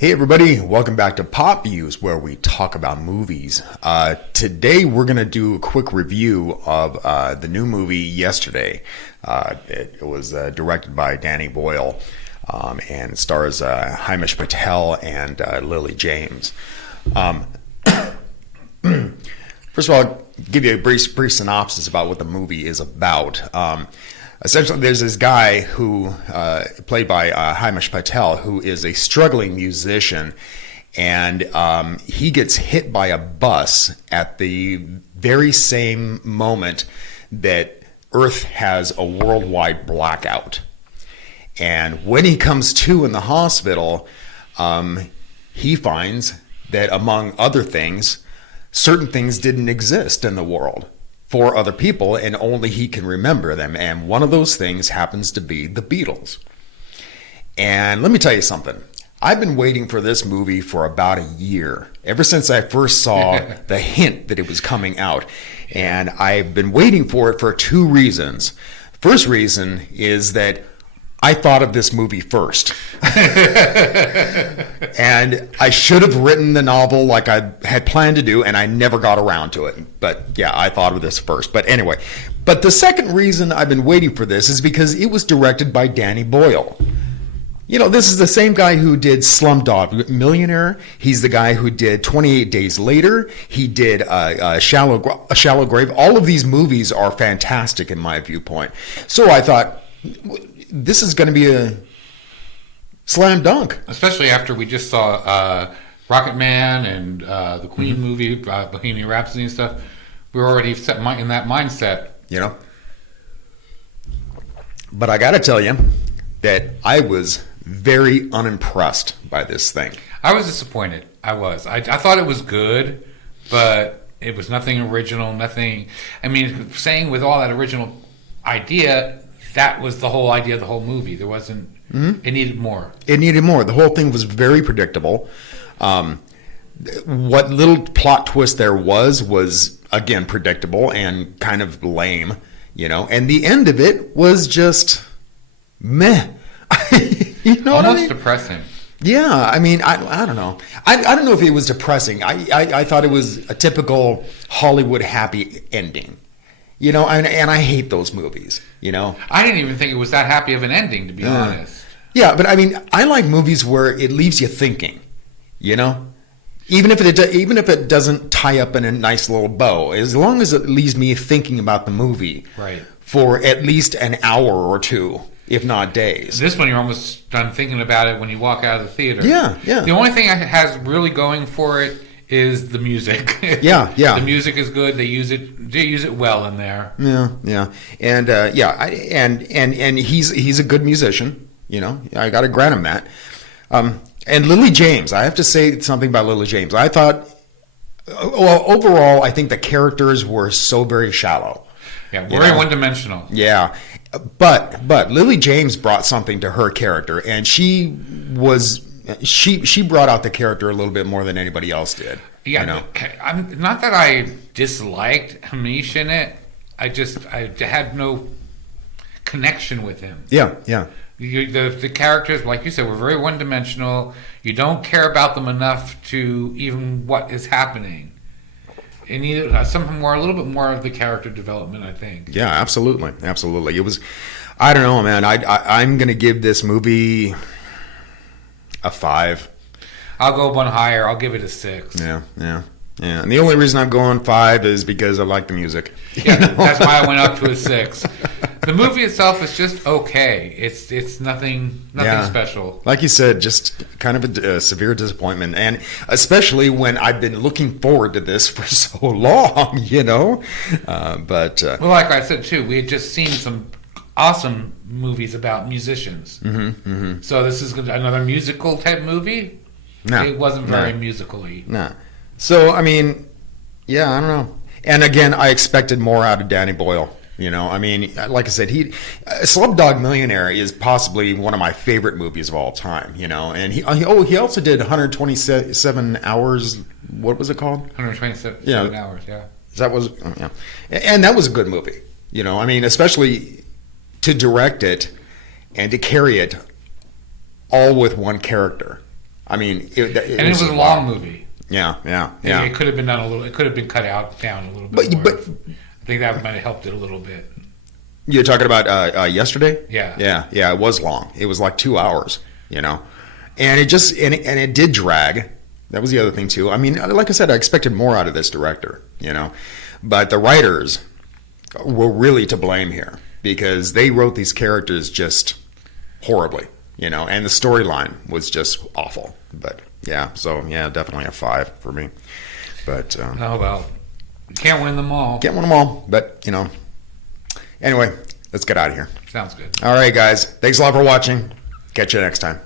Hey everybody, welcome back to Pop Views, where we talk about movies. Today we're going to do a quick review of the new movie Yesterday. It was directed by Danny Boyle and stars Himesh Patel and Lily James. First of all, I'll give you a brief synopsis about what the movie is about. Essentially, there's this guy who, played by Himesh Patel, who is a struggling musician, and he gets hit by a bus at the very same moment that Earth has a worldwide blackout. And when he comes to in the hospital, he finds that, among other things, certain things didn't exist in the world for other people, and only he can remember them. And one of those things happens to be the Beatles. And let me tell you something. I've been waiting for this movie for about a year, ever since I first saw the hint that it was coming out. And I've been waiting for it for two reasons. First reason is that I thought of this movie first. And I should have written the novel like I had planned to do, and I never got around to it. But yeah, I thought of this first. But anyway, but the second reason I've been waiting for this is because it was directed by Danny Boyle. You know, this is the same guy who did Slumdog Millionaire. He's the guy who did 28 Days Later. He did Shallow Grave. All of these movies are fantastic in my viewpoint. So I thought, this is going to be a slam dunk. Especially after we just saw Rocket Man and the Queen movie, Bohemian Rhapsody and stuff. We were already set in that mindset. You know? But I got to tell you that I was very unimpressed by this thing. I was disappointed. I was. I thought it was good, but it was nothing original, nothing... I mean, saying with all that original idea... That was the whole idea of the whole movie. There wasn't... It needed more. It needed more. The whole thing was very predictable. What little plot twist there was, again, predictable and kind of lame, you know. And the end of it was just meh. You know what I mean? Almost depressing. Yeah, I mean, I don't know. I don't know if it was depressing. I thought it was a typical Hollywood happy ending. You know, and I hate those movies, you know. I didn't even think it was that happy of an ending, to be honest. Yeah, but I mean, I like movies where it leaves you thinking, you know. Even if it doesn't tie up in a nice little bow, as long as it leaves me thinking about the movie for at least an hour or two, if not days. This one, you're almost done thinking about it when you walk out of the theater. Yeah. The only thing it has really going for it is the music. Yeah. The music is good. They use it well in there. Yeah. And and he's a good musician, you know. I got to grant him that. And Lily James, I have to say something about Lily James. I thought, well, overall, I think the characters were so very shallow. Yeah, very one-dimensional. Yeah. But Lily James brought something to her character, and she brought out the character a little bit more than anybody else did. Yeah, you know? I'm not that I disliked Himesh in it. I had no connection with him. Yeah. The characters, like you said, were very one-dimensional. You don't care about them enough to even what is happening. It needed a little bit more of the character development, I think. Yeah, absolutely. It was, I don't know, man. I'm going to give this movie a 5. I'll go one higher. I'll give it a 6. Yeah. And the only reason I'm going 5 is because I like the music. Yeah, that's why I went up to a 6. The movie itself is just okay. It's nothing special. Like you said, just kind of a severe disappointment, and especially when I've been looking forward to this for so long, you know. But well, like I said too, we had just seen some awesome movies about musicians. So this is another musical type movie. No, it wasn't very musical-y. No. So I mean, yeah, I don't know. And again, I expected more out of Danny Boyle. You know, I mean, like I said, Slumdog Millionaire is possibly one of my favorite movies of all time. You know, and he also did 127 hours. What was it called? 127 hours. Yeah. And that was a good movie. You know, I mean, especially to direct it and to carry it all with one character. I mean, and it was a long movie. Yeah. It could have been done a little. It could have been cut down a little bit more. But I think that might have helped it a little bit. You're talking about yesterday? Yeah. It was long. It was like 2 hours, you know, and it did drag. That was the other thing too. I mean, like I said, I expected more out of this director, you know, but the writers were really to blame here because they wrote these characters just horribly, you know, and the storyline was just awful. But yeah, so yeah, definitely a 5 for me. But oh well, can't win them all. Can't win them all, but you know. Anyway, let's get out of here. Sounds good. All right, guys. Thanks a lot for watching. Catch you next time.